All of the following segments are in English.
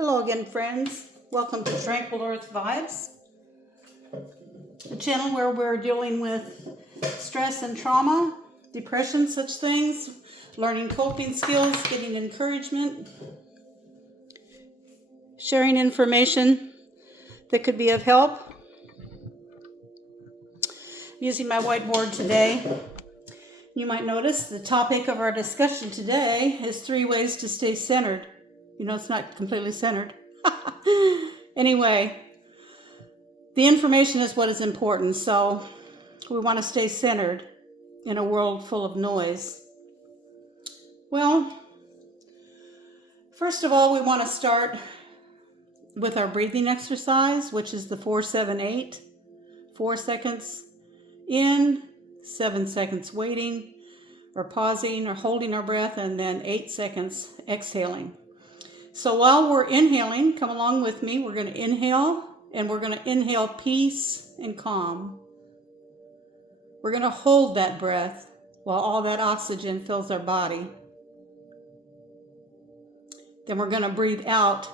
Hello again, friends. Welcome to Tranquil Earth Vibes, a channel where we're dealing with stress and trauma, depression, such things, learning coping skills, getting encouragement, sharing information that could be of help. Using my whiteboard today, you might notice the topic of our discussion today is 3 ways to stay centered. You know, it's not completely centered. Anyway, the information is what is important. So we want to stay centered in a world full of noise. Well, first of all, we want to start with our breathing exercise, which is the 4-7-8. 4 seconds in, 7 seconds waiting or pausing or holding our breath, and then 8 seconds exhaling. So while we're inhaling, come along with me. We're going to inhale, and we're going to inhale peace and calm. We're going to hold that breath while all that oxygen fills our body. Then we're going to breathe out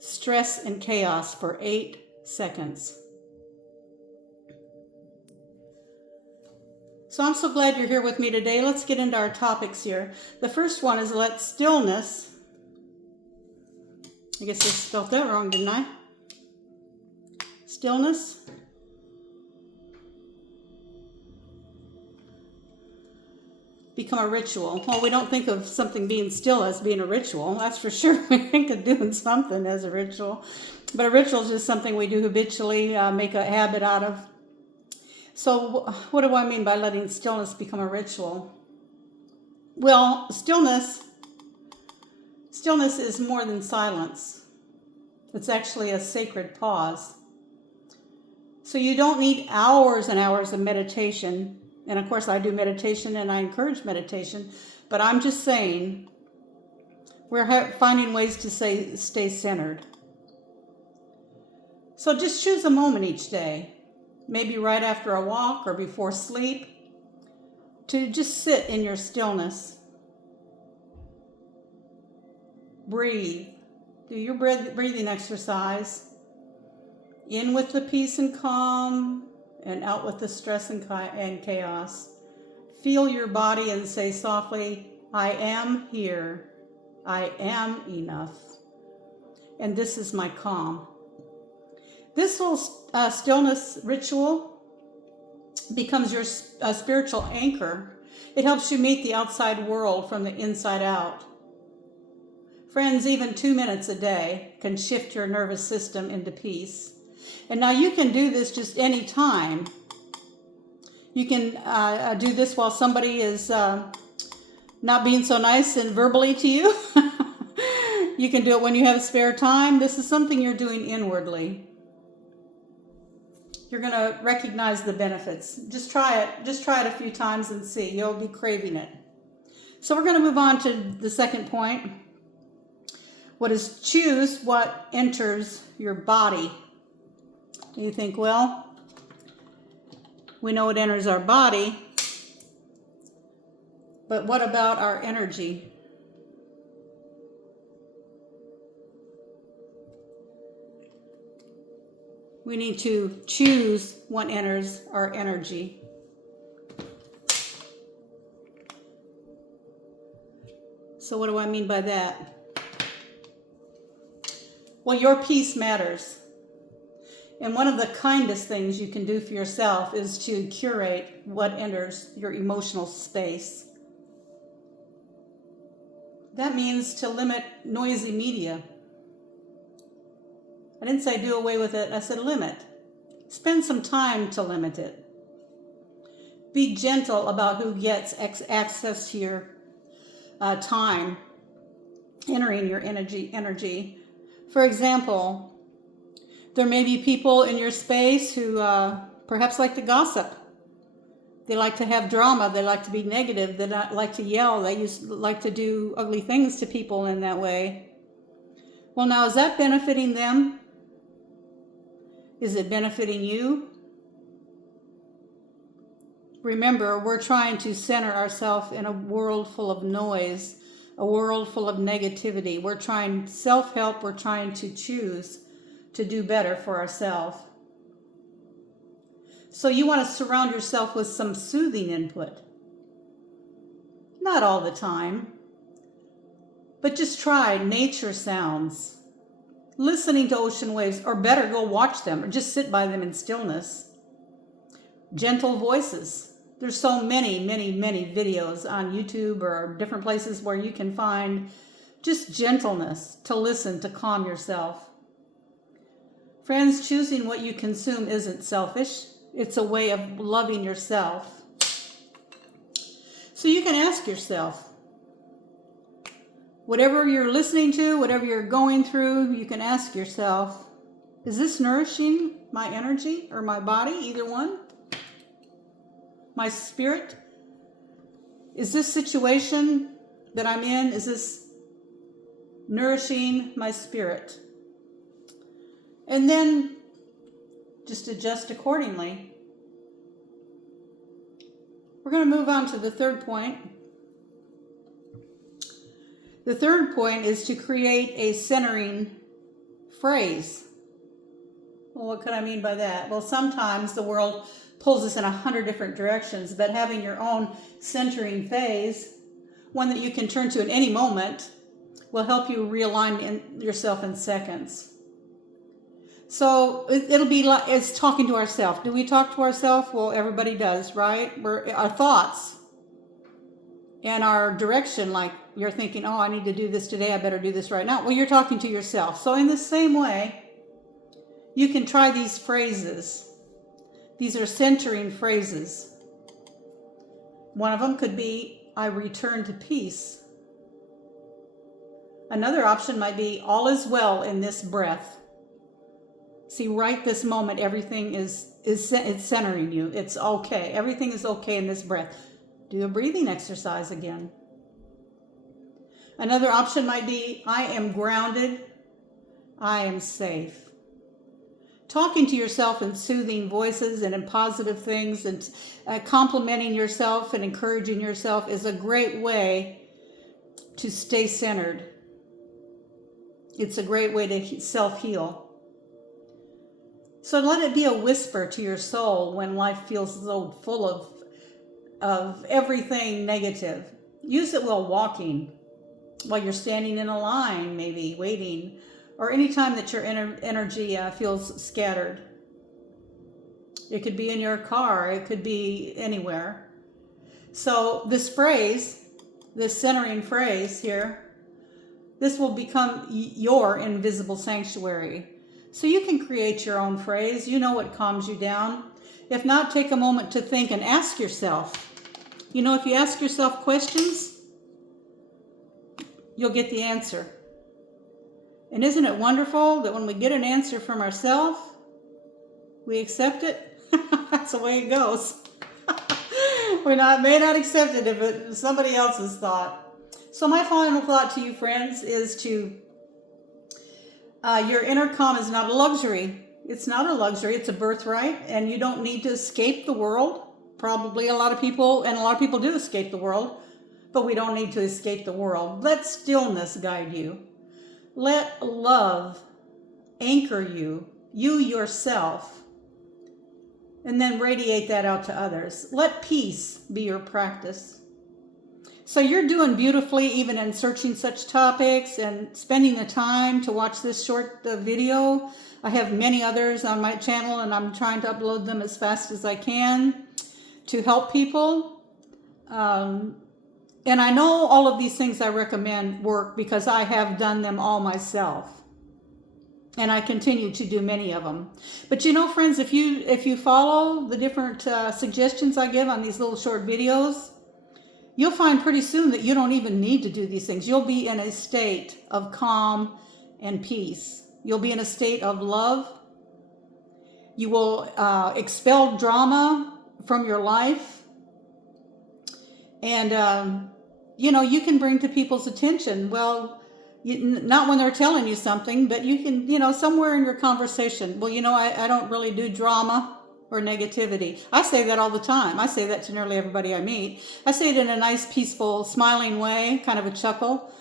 stress and chaos for 8 seconds. So I'm so glad you're here with me today. Let's get into our topics here. The first one is let stillness. I guess I spelled that wrong, didn't I? Stillness. Become a ritual. Well, we don't think of something being still as being a ritual. That's for sure. We think of doing something as a ritual. But a ritual is just something we do habitually, make a habit out of. So what do I mean by letting stillness become a ritual? Well, stillness is more than silence. It's actually a sacred pause. So you don't need hours and hours of meditation. And of course I do meditation and I encourage meditation. But I'm just saying we're finding ways to stay centered. So just choose a moment each day. Maybe right after a walk or before sleep, to just sit in your stillness. Breathe. Do your breathing exercise. In with the peace and calm, and out with the stress and chaos. Feel your body and say softly, I am here. I am enough. And this is my calm. This whole stillness ritual becomes your spiritual anchor. It helps you meet the outside world from the inside out. Friends, even 2 minutes a day can shift your nervous system into peace. And now you can do this just any time. You can do this while somebody is not being so nice and verbally to you. You can do it when you have spare time. This is something you're doing inwardly. You're going to recognize the benefits. Just try it. Just try it a few times and see. You'll be craving it. So we're going to move on to the second point. What is choose what enters your body? You think, well, we know it enters our body, but what about our energy? We need to choose what enters our energy. So what do I mean by that? Well, your peace matters. And one of the kindest things you can do for yourself is to curate what enters your emotional space. That means to limit noisy media. I didn't say do away with it, I said limit. Spend some time to limit it. Be gentle about who gets access to your time, entering your energy. For example, there may be people in your space who perhaps like to gossip. They like to have drama. They like to be negative. They like to yell. They like to do ugly things to people in that way. Well, now, is that benefiting them? Is it benefiting you? Remember, we're trying to center ourselves in a world full of noise. a world full of negativity. We're trying self-help. We're trying to choose to do better for ourselves. So you want to surround yourself with some soothing input. Not all the time, but just try nature sounds. Listening to ocean waves, or better, go watch them, or just sit by them in stillness. Gentle voices. There's so many videos on YouTube or different places where you can find just gentleness to listen, to calm yourself. Friends, choosing what you consume isn't selfish. It's a way of loving yourself. So you can ask yourself, whatever you're listening to, whatever you're going through, you can ask yourself, is this nourishing my energy or my body? Either one. My spirit? Is this situation that I'm in, is this nourishing my spirit? And then just adjust accordingly. We're going to move on to the third point. The third point is to create a centering phrase. Well, what could I mean by that? Well, sometimes the world pulls us in 100 different directions, but having your own centering phase, one that you can turn to at any moment, will help you realign yourself in seconds. So it'll be like it's talking to ourselves. Do we talk to ourselves? Well, everybody does, right? Our thoughts and our direction, like you're thinking, oh, I need to do this today. I better do this right now. Well, you're talking to yourself. So in the same way, you can try these phrases. These are centering phrases. One of them could be, I return to peace. Another option might be, all is well in this breath. See, right this moment, everything it's centering you. It's okay. Everything is okay in this breath. Do a breathing exercise again. Another option might be, I am grounded. I am safe. Talking to yourself in soothing voices and in positive things and complimenting yourself and encouraging yourself is a great way to stay centered. It's a great way to self-heal. So let it be a whisper to your soul when life feels so full of everything negative. Use it while walking, while you're standing in a line, maybe waiting, or any time that your energy feels scattered. It could be in your car. It could be anywhere. So this phrase, this centering phrase here, this will become your invisible sanctuary. So you can create your own phrase. You know what calms you down. If not, take a moment to think and ask yourself. You know, if you ask yourself questions, you'll get the answer. And isn't it wonderful that when we get an answer from ourselves, we accept it? That's the way it goes. We may not accept it if it's somebody else's thought. So my final thought to you, friends, is your inner calm is not a luxury. It's not a luxury. It's a birthright, and you don't need to escape the world. Probably a lot of people do escape the world, but we don't need to escape the world. Let stillness guide you. Let love anchor you yourself, and then radiate that out to others. Let peace be your practice. So you're doing beautifully, even in searching such topics and spending the time to watch this short video. I have many others on my channel, and I'm trying to upload them as fast as I can to help people. And I know all of these things I recommend work because I have done them all myself. And I continue to do many of them. But you know, friends, if you follow the different suggestions I give on these little short videos, you'll find pretty soon that you don't even need to do these things. You'll be in a state of calm and peace. You'll be in a state of love. You will expel drama from your life. And, you can bring to people's attention, well, not when they're telling you something, but you can, somewhere in your conversation, well, I don't really do drama, or negativity. I say that all the time. I say that to nearly everybody I meet. I say it in a nice, peaceful, smiling way, kind of a chuckle.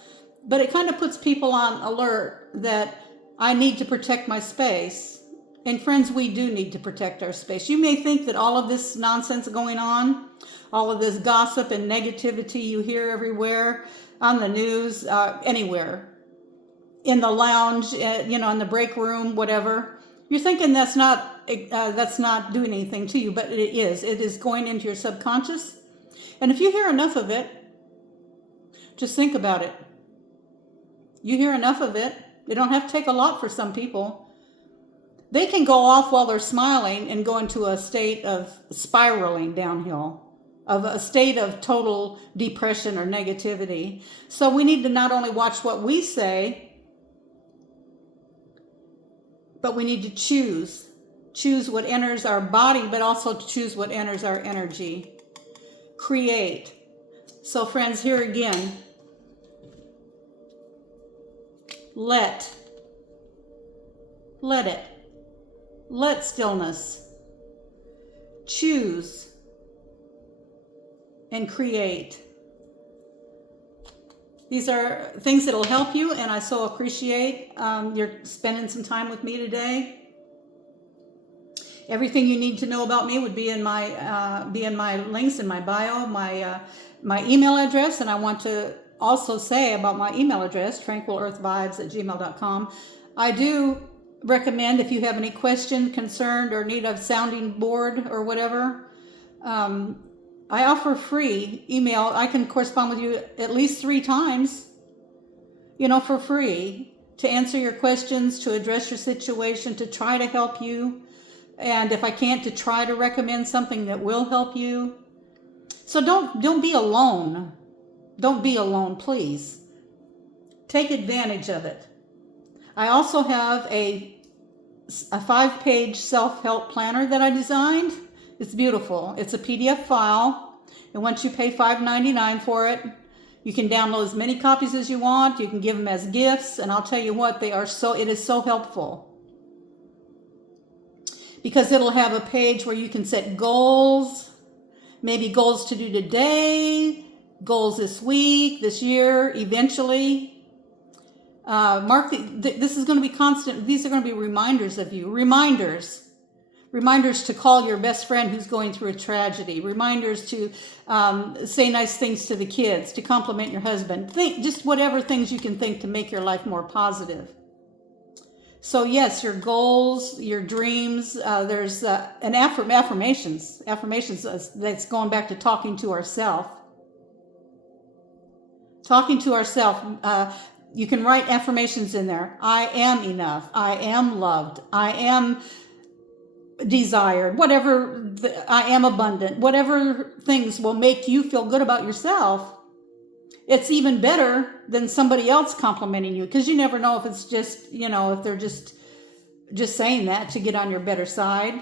But it kind of puts people on alert that I need to protect my space. And friends, we do need to protect our space. You may think that all of this nonsense going on, all of this gossip and negativity you hear everywhere, on the news, anywhere, in the lounge, in the break room, whatever, you're thinking that's not doing anything to you, but it is. It is going into your subconscious. And if you hear enough of it, just think about it. You hear enough of it. It don't have to take a lot for some people. They can go off while they're smiling and go into a state of spiraling downhill, of a state of total depression or negativity. So we need to not only watch what we say, but we need to choose what enters our body, but also choose what enters our energy. Create. So friends, here again, let it. Let stillness. Choose and create. These are things that will help you, and I so appreciate you're spending some time with me today. Everything you need to know about me would be in my links in my bio, my email address, and I want to also say about my email address, tranquilearthvibes@gmail.com. I do recommend, if you have any question, concern, or need a sounding board or whatever, I offer free email. I can correspond with you at least 3 times, for free, to answer your questions, to address your situation, to try to help you. And if I can't, to try to recommend something that will help you. So don't be alone. Don't be alone, please. Take advantage of it. I also have a 5-page self-help planner that I designed. It's beautiful. It's a PDF file, and once you pay $5.99 for it, you can download as many copies as you want. You can give them as gifts, and I'll tell you what, it is so helpful, because it'll have a page where you can set goals, maybe goals to do today, goals this week, this year, eventually. This is going to be constant. These are going to be reminders of you. Reminders to call your best friend who's going through a tragedy. Reminders to say nice things to the kids, to compliment your husband. Just whatever things you can think to make your life more positive. So yes, your goals, your dreams, there's an affirmations that's going back to talking to ourselves. Talking to ourselves. You can write affirmations in there. I am enough. I am loved. I am desired. I am abundant. Whatever things will make you feel good about yourself, it's even better than somebody else complimenting you, because you never know if it's just, if they're just saying that to get on your better side,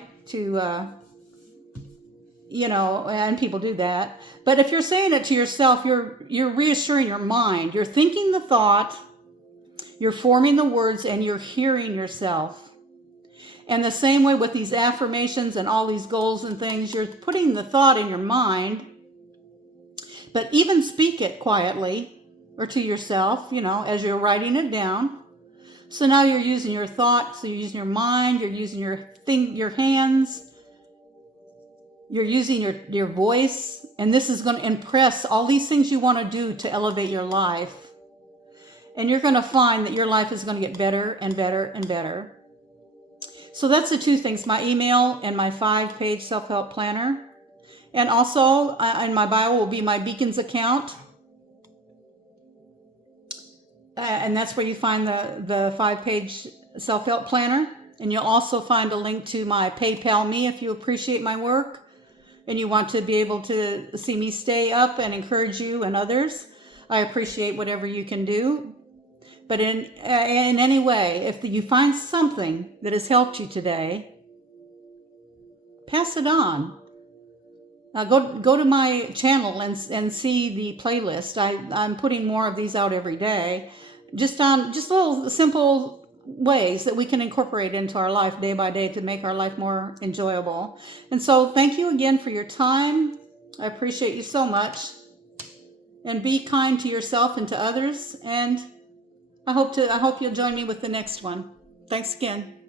and people do that. But if you're saying it to yourself, you're reassuring your mind. You're thinking the thought, you're forming the words, and you're hearing yourself. And the same way with these affirmations and all these goals and things, you're putting the thought in your mind, but even speak it quietly or to yourself, as you're writing it down. So now you're using your thoughts, so you're using your mind, you're using your hands, you're using your voice, and this is going to impress all these things you want to do to elevate your life. And you're going to find that your life is going to get better and better and better. So that's the 2 things, my email and my 5-page self-help planner. And also in my bio will be my Beacons account. And that's where you find the 5-page self-help planner. And you'll also find a link to my PayPal me if you appreciate my work and you want to be able to see me stay up and encourage you and others. I appreciate whatever you can do. But in any way, if you find something that has helped you today, pass it on. Go to my channel and see the playlist. I'm putting more of these out every day, just little simple ways that we can incorporate into our life day by day to make our life more enjoyable. And so thank you again for your time. I appreciate you so much. And be kind to yourself and to others. And I hope you'll join me with the next one. Thanks again.